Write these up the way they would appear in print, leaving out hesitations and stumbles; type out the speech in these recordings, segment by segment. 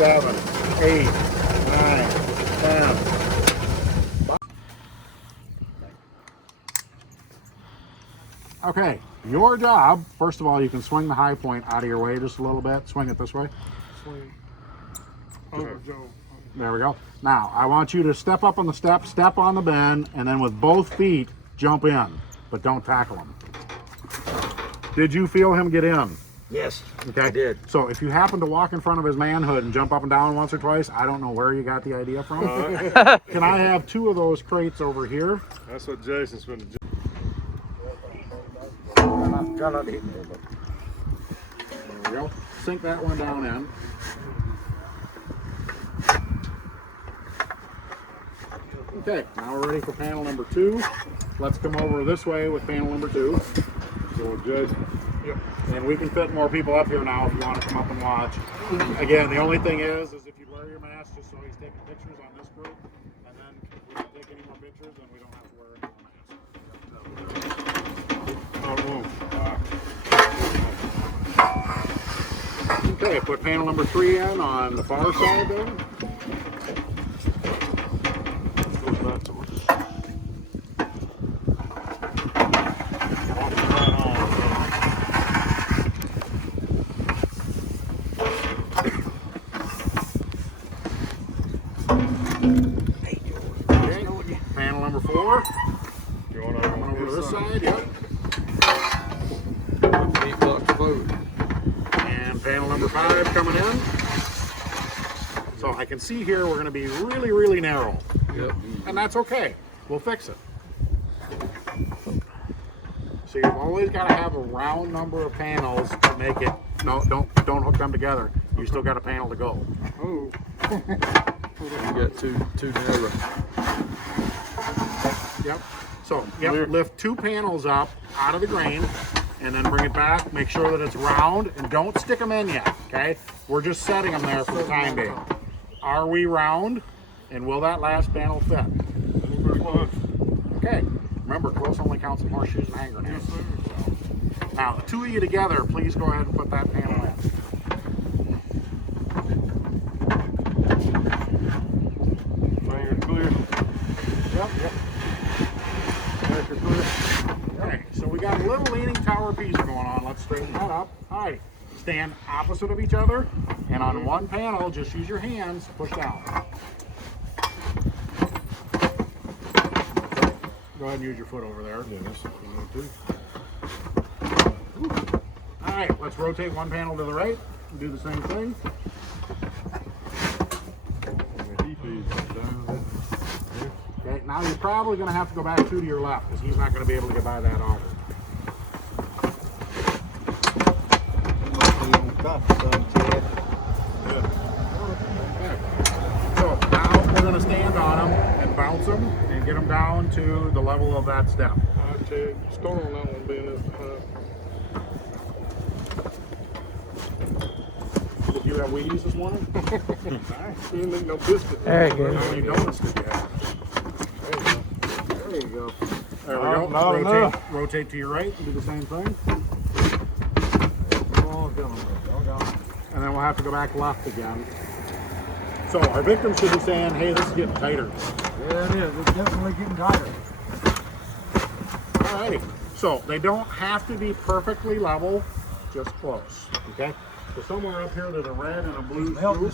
7, 8, 9, 10. Okay, your job, first of all, you can swing the high point out of your way just a little bit. Swing it this way. Swing. Over, Joe. There we go. Now, I want you to step up on the step on the bend, and then with both feet, jump in, but don't tackle him. Did you feel him get in? Yes, Okay. I did. So if you happen to walk in front of his manhood and jump up and down once or twice, I don't know where you got the idea from. Can I have 2 of those crates over here? That's what Jason's going to do. Try not to hit me. There we go. Sink that one down in. Okay, now we're ready for panel number 2. Let's come over this way with panel number 2. So Jason. Yep. And we can fit more people up here now if you want to come up and watch. Again, the only thing is if you wear your mask, just so he's taking pictures on this group, and then if we don't take any more pictures, then we don't have to wear any more masks. Okay, put panel number 3 in on the far side there. Panel number 4. Going Over to this side, yep. And panel number 5 coming in. So I can see here we're going to be really, really narrow. Yep. And that's okay. We'll fix it. So you've always got to have a round number of panels to make it. No, don't hook them together. You still got a panel to go. Oh. You got two narrow. Yep. So, yep, lift 2 panels up out of the grain and then bring it back. Make sure that it's round and don't stick them in yet, okay? We're just setting them there for the time being. Are we round? And will that last panel fit? Okay. Remember, close only counts in horseshoes and hand grenades. Now, the 2 of you together, please go ahead and put that panel in. Clear. Yep. Okay, so we got a little leaning tower piece going on. Let's straighten that up. All right, stand opposite of each other, and on one panel, just use your hands to push down. Go ahead and use your foot over there. All right, let's rotate one panel to the right and do the same thing. Okay, now you're probably going to have to go back 2 to your left because he's not going to be able to get by that auger. So now we're going to stand on them and bounce them and get them down to the level of that step. Start on that one being this Did you have Wheaties this morning? You didn't make no biscuit. There you go. How many donuts did you have? There you go. There we go. Not Rotate to your right and do the same thing. And then we'll have to go back left again. So our victims should be saying, hey, this is getting tighter. Yeah, it is. It's definitely getting tighter. Alrighty. So they don't have to be perfectly level, just close. Okay? So somewhere up here there's a red and a blue scoop. I'm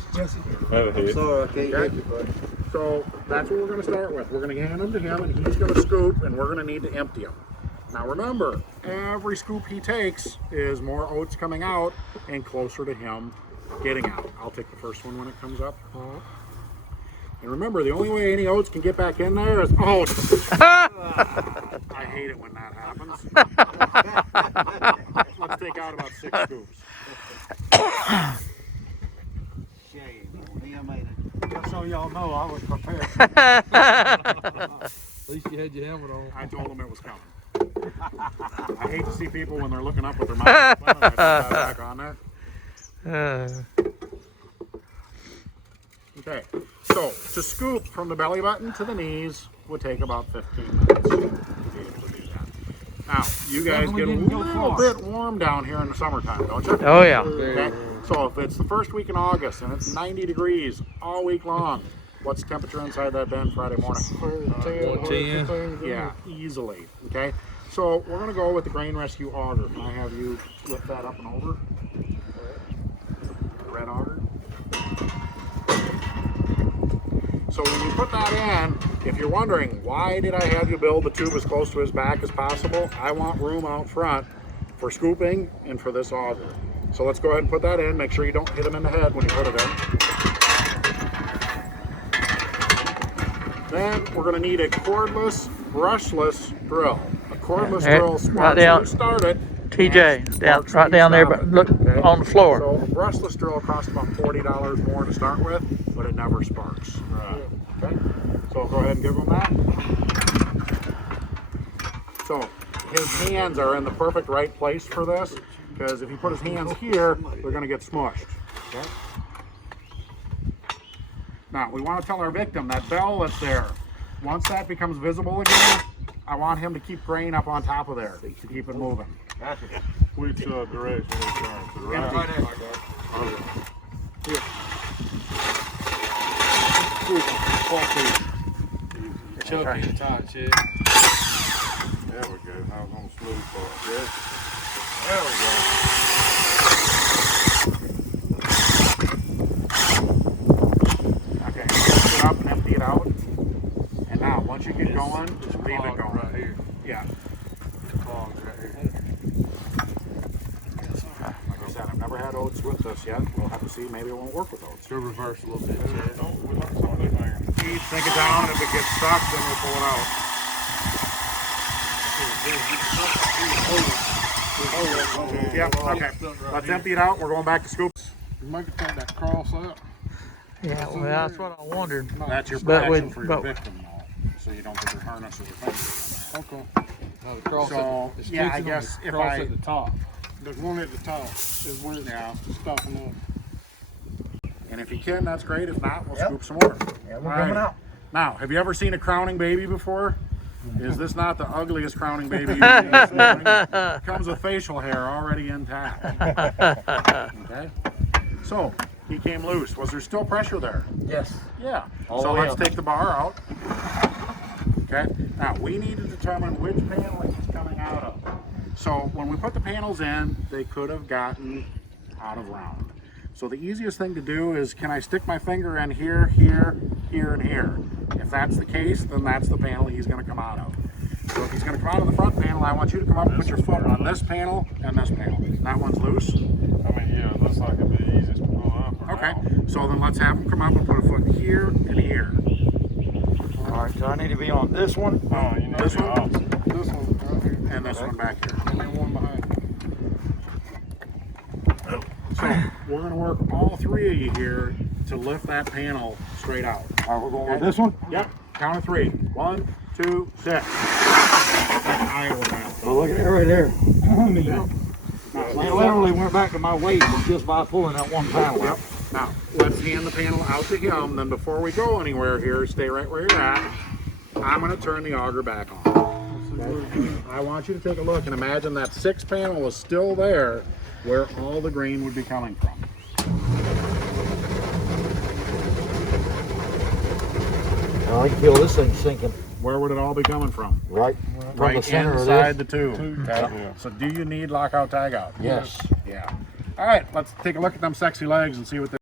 sorry, I can't Okay. hit you, buddy. So that's what we're going to start with. We're going to hand them to him and he's going to scoop and we're going to need to empty them. Now remember, every scoop he takes is more oats coming out and closer to him getting out. I'll take the first one when it comes up. And remember, the only way any oats can get back in there is oats. I hate it when that happens. Let's take out about 6 scoops. Shame on him, ain't it? Just so y'all know, I was prepared. At least you had your helmet on. I told him it was coming. I hate to see people when they're looking up with their mouth. I put that back on there. Okay, so to scoop from the belly button to the knees would take about 15 minutes to be able to do that. Now, you guys get a little bit warm down here in the summertime, don't you? Oh yeah. Okay, So if it's the first week in August and it's 90 degrees all week long, what's the temperature inside that bin Friday morning? 110. Yeah, easily. Okay. So we're gonna go with the grain rescue auger. Can I have you lift that up and over? The red auger. So when you put that in, if you're wondering why did I have you build the tube as close to his back as possible, I want room out front for scooping and for this auger. So let's go ahead and put that in. Make sure you don't hit him in the head when you put it in. Then we're going to need a cordless, brushless drill. A cordless drill sparks right down. when you start it. TJ, down, right down there, but look on the floor. So a brushless drill costs about $40 more to start with, but it never sparks. Right. Okay, so go ahead and give him that. So his hands are in the perfect right place for this, because if you put his hands here, they're going to get smushed. Okay. Now we want to tell our victim that bell that's there, once that becomes visible again, I want him to keep grain up on top of there to keep it moving. Which direction is it going? To the right? Here. Chuck in tight, Chad. There we go. I was on the smooth part. Yeah. There we go. Okay, lift it up and empty it out. And now, once you get going, just leave it Clogged going. right here. Yeah, Clogged right here. like I said, I've never had oats with this yet. We'll have to see. Maybe it won't work with oats. Go reverse a little bit, Chad. Oh, we learned something new there. Sink it down. If it gets stuck, then we'll pull it out. Yep, okay. Let's empty it out. We're going back to scoops. You make it take that cross out. Yeah, well, that's what I wondered. That's your But protection with- for your but- victim, though. So you don't get your harness or your fingers. Okay. No, the cross So, at the, it's yeah, I fixing on the guess if cross I- at the top. There's one at the top. Is where it's Yeah. stopping up. And if you can, that's great. If not, we'll scoop some more. Yeah, All we're right. coming out. Now, have you ever seen a crowning baby before? Is this not the ugliest crowning baby you've seen this morning? Comes with facial hair already intact. Okay? So, he came loose. Was there still pressure there? Yes. Yeah. All So the way let's up. take the bar out. Okay? Now, we need to determine which panel he's coming out of. So, when we put the panels in, they could have gotten out of round. So the easiest thing to do is, can I stick my finger in here, here, here, and here? If that's the case, then that's the panel he's going to come out of. So if he's going to come out of the front panel, I want you to come up and put your foot on this panel and this panel. That one's loose. I mean, yeah, it looks like it'd be the easiest to pull up. Okay, so then let's have him come up and put a foot here and here. All right, so I need to be on this one. Oh, you know, This the one? opposite. This one right here. And this one back here. And then one behind. So we're going to work all three of you here to lift that panel straight out. All right, we're going with this one. Yep, count of three. 1, 2, 6. Iowa panel. Oh, look at it right there. Now, It literally went back to my weight just by pulling that one panel Yep. out. Now, let's hand the panel out to him. Then before we go anywhere here, stay right where you're at. I'm going to turn the auger back on. Okay? I want you to take a look and imagine that 6 panel was still there where all the grain would be coming from. I can feel this thing sinking Where would it all be coming from? right from Right the center of inside this. the tube. Yeah. So do you need lockout tagout? Yes. Yeah. All right, let's take a look at them sexy legs and see what they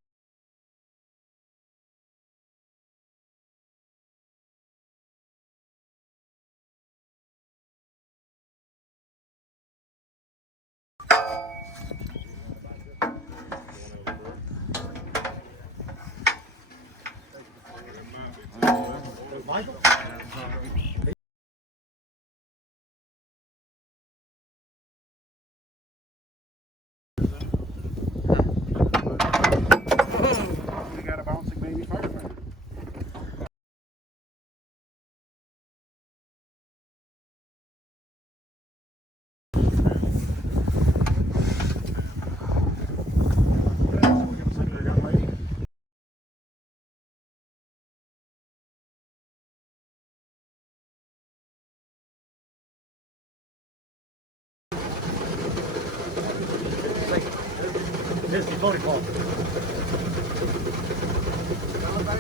Misty, booty call.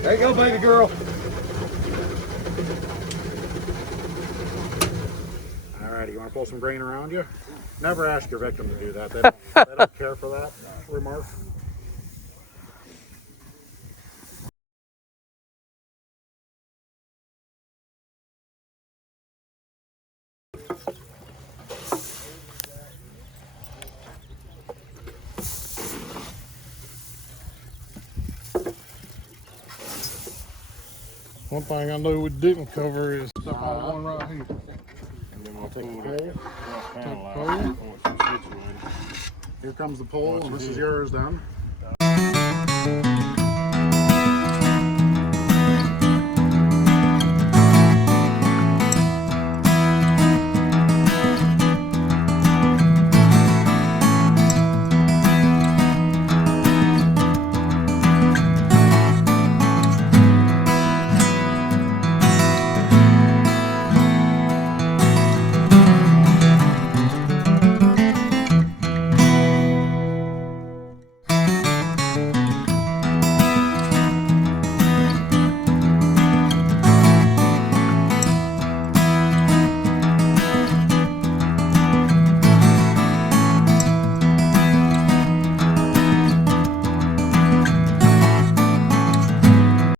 There you go, baby girl. Alrighty, you want to pull some grain around you? Never ask your victim to do that. They don't care for that remark. One thing I know we didn't cover is stuff on the one right here. And then we'll take the pole. Panel out once it's situated. Here comes the pole, and this is yours then.